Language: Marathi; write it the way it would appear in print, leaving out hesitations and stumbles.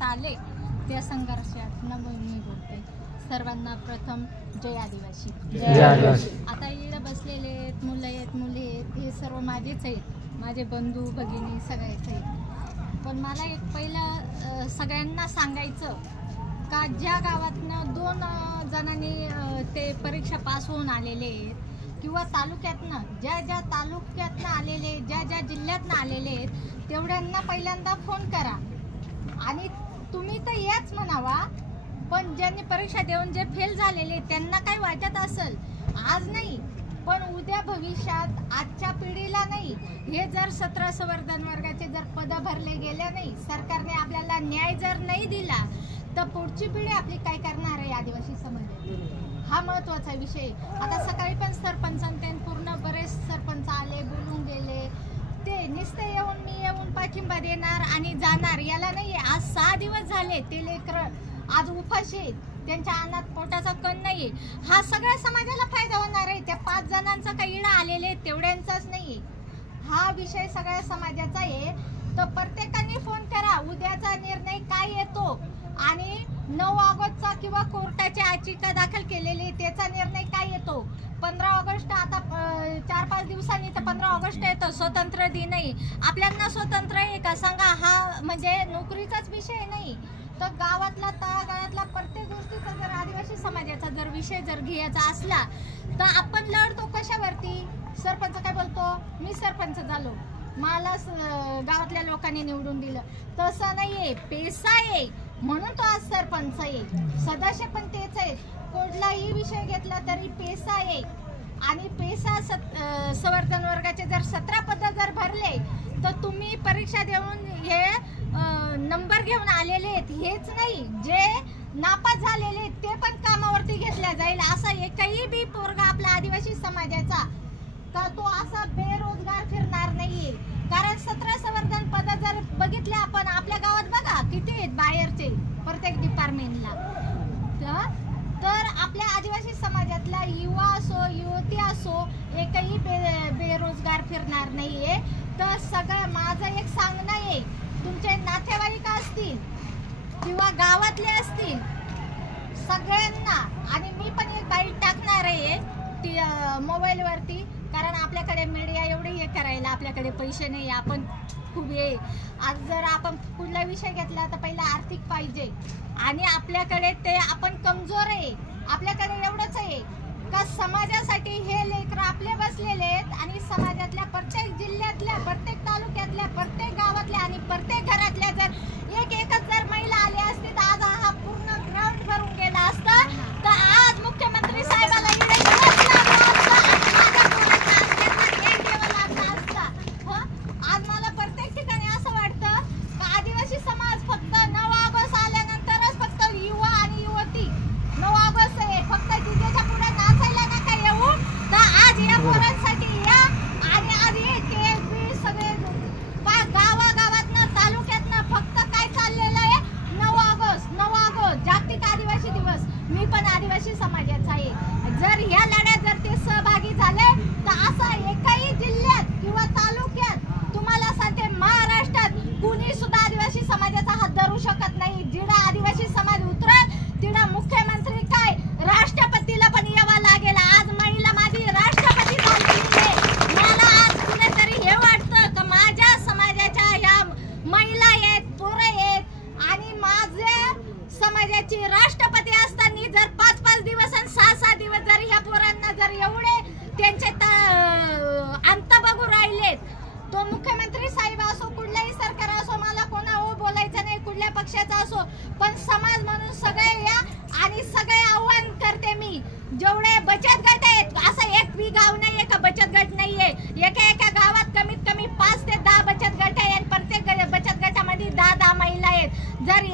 संघर्षात आले त्या संघर्षातनं मी बोलते. सर्वांना प्रथम जय आदिवासी. आता इकडे बसलेले आहेत, मुलं आहेत, मुली आहेत, हे सर्व माझेच आहेत, माझे बंधू भगिनी सगळेच आहेत. पण मला एक पहिलं सगळ्यांना सांगायचं का ज्या गावातनं 2 जणांनी ते परीक्षा पास होऊन आलेले आहेत किंवा तालुक्यातनं ज्या तालुक्यातनं आलेले, ज्या जिल्ह्यातनं आलेले आहेत तेवढ्यांना पहिल्यांदा फोन करा. आणि तुम्ही तर याच म्हणावा, पण ज्यांनी परीक्षा देऊन जे फेल झालेले त्यांना काय वाटत असेल, आज नाही पण उद्या भविष्यात, आजच्या पिढीला नाही, हे जर 17 संवर्धन वर्गाचे जर पदं भरले गेले नाही, सरकारने आपल्याला न्याय जर नाही दिला तर पुढची पिढी आपली काय करणार आहे आदिवासी समाज, हा महत्वाचा विषय. आता सकाळी पण सरपंचांनी पूर्ण बरेच सरपंच आले, बोलून गेले, ते नुसते येऊन पाठिंबा देणार आणि जाणार याला नाही. आज 6 दिवस झाले ते लेकरं आज उपाशी आहेत, त्यांच्या अन्नात पोटाचा कण नाहीये. हा सगळ्या समाजाला फायदा होणार आहे, त्या 5 जणांचा काही इडा आलेले तेवढ्यांचाच नाहीये. हा विषय सगळ्या समाजाचा आहे. तर प्रत्येकाने फोन करा, उद्याचा निर्णय काय येतो आणि 9 ऑगस्टचा किंवा कोर्टाची याचिका दाखल केलेली त्याचा निर्णय काय येतो. 15 ऑगस्ट आता 4-5 दिवसांनी तर 15 ऑगस्ट येतो, स्वतंत्र दिन आहे. आपल्याला स्वतंत्र आहे का सांगा. हा म्हणजे नोकरीचाच विषय नाही तर गावातला तळागाळातला प्रत्येक गोष्टीचा जर आदिवासी समाजाचा जर विषय जर घ्यायचा असला तर आपण लढतो कशावरती. सरपंच काय बोलतो, मी सरपंच झालो, मला गावातल्या लोकांनी निवडून दिलं, तसं नाहीये. पैसा आहे म्हणून तो आज सरपंच आहे, सदस्य पण तेच आहेत. कुठलाही विषय घेतला तरी पैसा आहे आणि पैसा संवर्धन वर्गाचे जर 17 पदं जर भरले तर तुम्ही परीक्षा देऊन हे नंबर घेऊन आलेले आहेत हेच नाही, जे नापास झालेले ते पण कामावरती घेतल्या जाईल. असा एकही बी पोरगा आपल्या आदिवासी समाजाचा तर तो असा बेरोजगार फिरणार नाहीये. कारण 17 संवर्धन पद जर बघितले आपण आपल्या गावात बघा किती आहेत बाहेरचे प्रत्येक डिपार्टमेंटला, तर आपल्या आदिवासी समाजातला युवा असो युवती असो एकही बेरोजगार फिरणार नाहीये. तर सगळं माझं एक सांगणं आहे, तुमचे नातेवाईक असतील किंवा गावातले असतील सगळ्यांना, आणि मी पण एक बाईट टाकणार आहे ती मोबाईलवरती, कारण आपल्याकडे मीडिया एवढी हे करायला आपल्याकडे पैसे नाही, आपण खूप हे. आज जर आपण कुठला विषय घेतला तर पहिला आर्थिक पाहिजे आणि आपल्याकडे ते आपण कमजोर आहे. आपल्याकडे एवढंच आहे का समाजासाठी हे लेकरं आपले बसलेले आहेत आणि समाजातल्या प्रत्येक जिल्ह्यातल्या, प्रत्येक तालुक्यातल्या, प्रत्येक गावातल्या आणि प्रत्येक घरातल्या जर एकच जर महिला आल्या असतील तर आज हा पूर्ण ग्राउंड भरून गेला असता. तर आज मुख्यमंत्री साहेबाला आज मला प्रत्येक ठिकाणी असं वाटतं का आदिवासी समाज फक्त 9 ऑगस्ट आल्यानंतरच फक्त युवा आणि युवती 9 ऑगस्ट आहे फक्त जिजेच्या पुढे नाचायला नका येऊ. तर आज या पोरांसाठी या आणि आज हे सगळे गावागावातनं तालुक्यातनं फक्त काय चाललेलं आहे 9 ऑगस्ट जागतिक आदिवासी दिवस. मी पण आदिवासी समाजाचा आहे. जर ह्या लढ्यात जर ते सहभागी झाले तर असा एकही जिल्ह्यात किंवा तालुक्यात तुम्हाला सांगते महाराष्ट्रात कुणी सुद्धा आदिवासी समाजाचा हात धरू शकत नाही. जिडा आदिवासी समाज उतरल तिडा मुख्यमंत्री काय राष्ट्रपतीला पण यावं लागेल. आज महिला माझी राष्ट्रपती झालेली आहे. मला आज कुणीतरी हे वाटतं का माझ्या समाजाच्या ह्या महिला आहेत, पोरं आहेत आणि माझ्या समाजाची राष्ट्रपती असताना जर 5-5 दिवस आणि 6-6 दिवस जर या पोरांना जर एवढे त्यांचे अंत बघू राहिलेत, तो मुख्यमंत्री साहेब असो कुठल्याही सरकार असो, मला कोणा बोलायचं नाही कुठल्या पक्षाचा असो, पण समाज म्हणून सगळे या आणि सगळे आव्हान करते मी. जेवढे बचत गट आहेत असं एक बी गाव नाहीये का बचत गट नाहीये. एका गावात कमीत कमी 5 ते 10 बचत गट आहे आणि प्रत्येक बचत गटामध्ये 10 महिला आहेत. जर